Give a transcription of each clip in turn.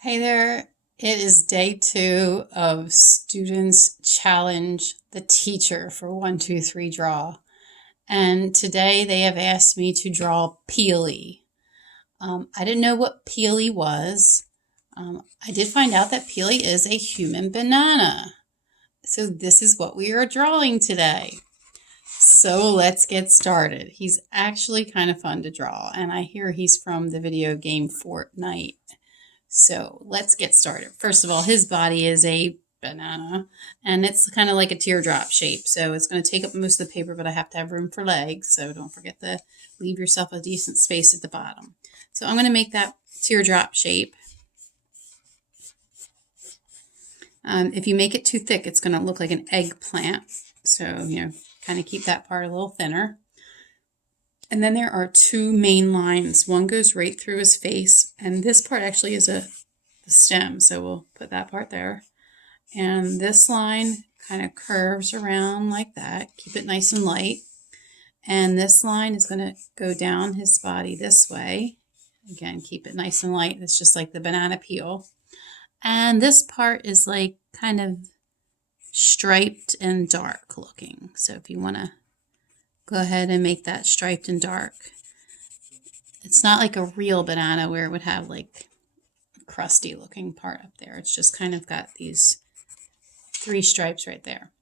Hey there, it is day 2 of Students Challenge the Teacher for 1, 2, 3 Draw. And today they have asked me to draw Peely. I didn't know what Peely was. I did find out that Peely is a human banana. So this is what we are drawing today. So let's get started. He's actually kind of fun to draw, and I hear he's from the video game Fortnite. So let's get started. First of all, his body is a banana and it's kind of like a teardrop shape. So it's going to take up most of the paper, but I have to have room for legs. So don't forget to leave yourself a decent space at the bottom. So I'm going to make that teardrop shape. If you make it too thick, it's going to look like an eggplant. So, kind of keep that part a little thinner. And then there are 2 main lines. One goes right through his face, and this part actually is the stem, so we'll put that part there. And this line kind of curves around like that. Keep it nice and light. And this line is going to go down his body this way. Again, keep it nice and light. It's just like the banana peel. And this part is like kind of striped and dark looking. So if you want to go ahead and make that striped and dark. It's not like a real banana where it would have like a crusty looking part up there. It's just kind of got these 3 stripes right there.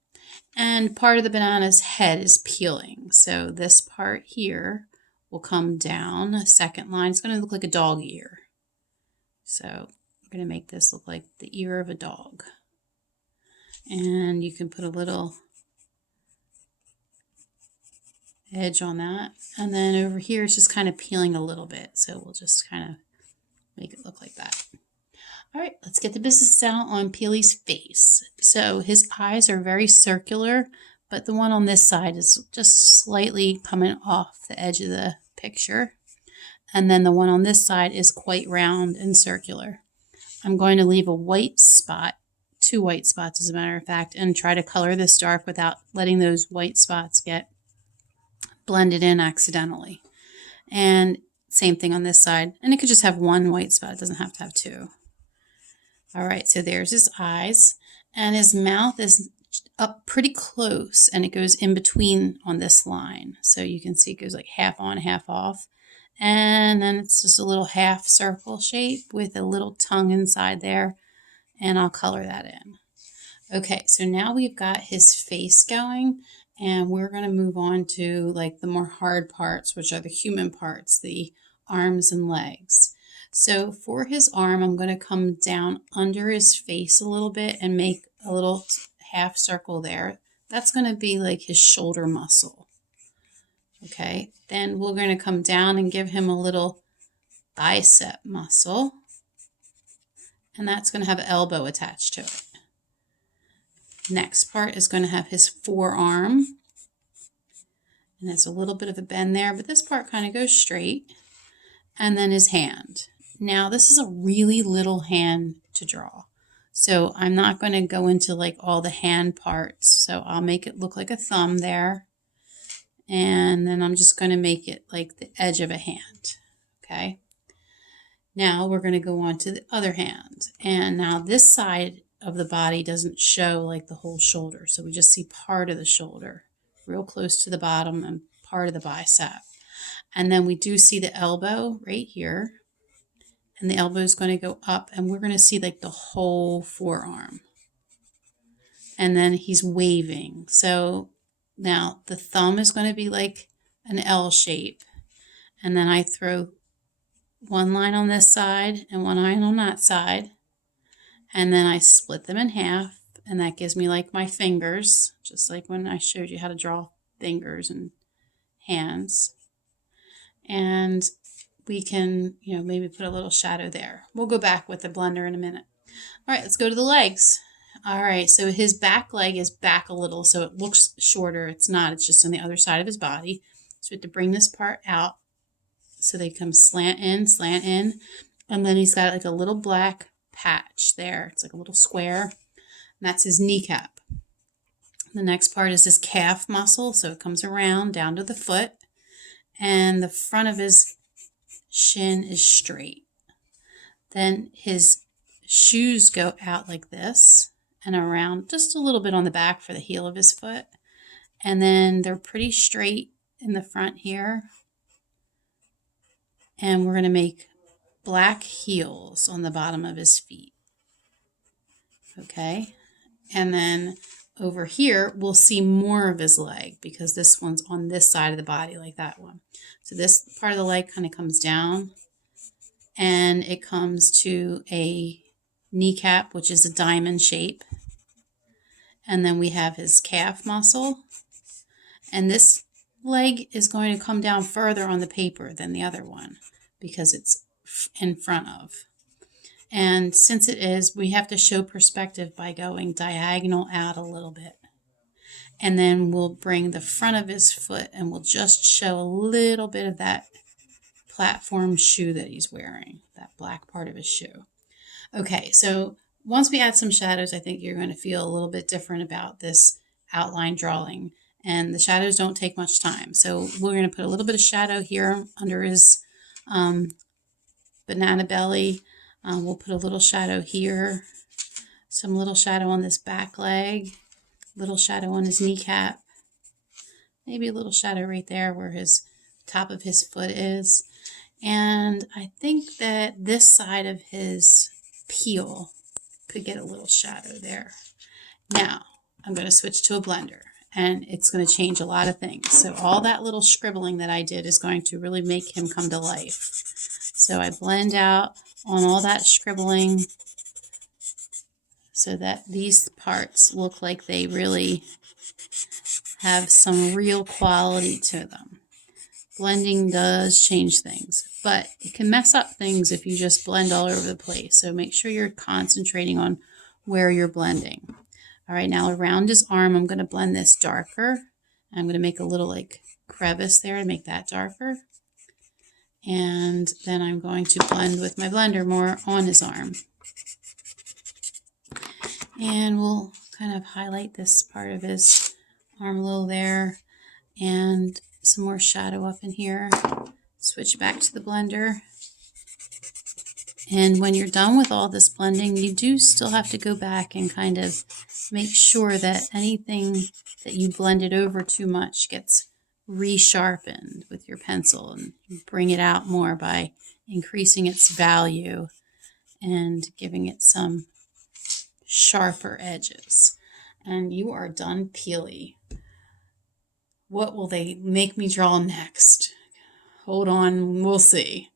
And part of the banana's head is peeling. So this part here will come down. A second line, it's going to look like a dog ear. So we're going to make this look like the ear of a dog. And you can put a little edge on that. And then over here, it's just kind of peeling a little bit. So we'll just kind of make it look like that. All right, let's get the business out on Peely's face. So his eyes are very circular, but the one on this side is just slightly coming off the edge of the picture. And then the one on this side is quite round and circular. I'm going to leave a white spot, 2 white spots as a matter of fact, and try to color this dark without letting those white spots get blended in accidentally. And same thing on this side. And it could just have 1 white spot. It doesn't have to have 2. All right, so there's his eyes. And his mouth is up pretty close, and it goes in between on this line. So you can see it goes like half on, half off. And then it's just a little half circle shape with a little tongue inside there. And I'll color that in. Okay, so now we've got his face going. And we're going to move on to like the more hard parts, which are the human parts, the arms and legs. So for his arm, I'm going to come down under his face a little bit and make a little half circle there. That's going to be like his shoulder muscle. Okay, then we're going to come down and give him a little bicep muscle. And that's going to have an elbow attached to it. Next part is going to have his forearm. And there's a little bit of a bend there, but this part kind of goes straight. And then his hand. Now, this is a really little hand to draw. So I'm not going to go into like all the hand parts. So I'll make it look like a thumb there. And then I'm just going to make it like the edge of a hand. Okay. Now we're going to go on to the other hand. And now this side of the body doesn't show like the whole shoulder. So we just see part of the shoulder real close to the bottom and part of the bicep. And then we do see the elbow right here. And the elbow is going to go up, and we're going to see like the whole forearm. And then he's waving. So now the thumb is going to be like an L shape. And then I throw 1 line on this side and 1 line on that side. And then I split them in half. And that gives me like my fingers, just like when I showed you how to draw fingers and hands. And we can, maybe put a little shadow there. We'll go back with the blender in a minute. All right, let's go to the legs. All right, so his back leg is back a little, so it looks shorter. It's not, it's just on the other side of his body. So we have to bring this part out so they come slant in, and then he's got like a little black patch there. It's like a little square, and that's his kneecap. The next part is his calf muscle, so it comes around down to the foot, and the front of his shin is straight. Then his shoes go out like this and around just a little bit on the back for the heel of his foot. And then they're pretty straight in the front here. And we're going to make black heels on the bottom of his feet. Okay. And then over here, we'll see more of his leg because this one's on this side of the body like that one. So this part of the leg kind of comes down and it comes to a kneecap, which is a diamond shape. And then we have his calf muscle. And this leg is going to come down further on the paper than the other one because it's in front of. And since it is, we have to show perspective by going diagonal out a little bit. And then we'll bring the front of his foot and we'll just show a little bit of that platform shoe that he's wearing, that black part of his shoe. Okay, so once we add some shadows, I think you're going to feel a little bit different about this outline drawing. And the shadows don't take much time. So we're going to put a little bit of shadow here under his banana belly. We'll put a little shadow here, some little shadow on this back leg, little shadow on his kneecap, maybe a little shadow right there where his top of his foot is. And I think that this side of his peel could get a little shadow there. Now, I'm going to switch to a blender and it's going to change a lot of things. So all that little scribbling that I did is going to really make him come to life. So I blend out on all that scribbling so that these parts look like they really have some real quality to them. Blending does change things, but it can mess up things if you just blend all over the place. So make sure you're concentrating on where you're blending. All right, now around his arm, I'm going to blend this darker. I'm going to make a little like crevice there to make that darker. And then I'm going to blend with my blender more on his arm. And we'll kind of highlight this part of his arm a little there. And some more shadow up in here. Switch back to the blender. And when you're done with all this blending, you do still have to go back and kind of make sure that anything that you blended over too much gets resharpened with your pencil, and you bring it out more by increasing its value and giving it some sharper edges. And you are done, Peely. What will they make me draw next? Hold on, we'll see.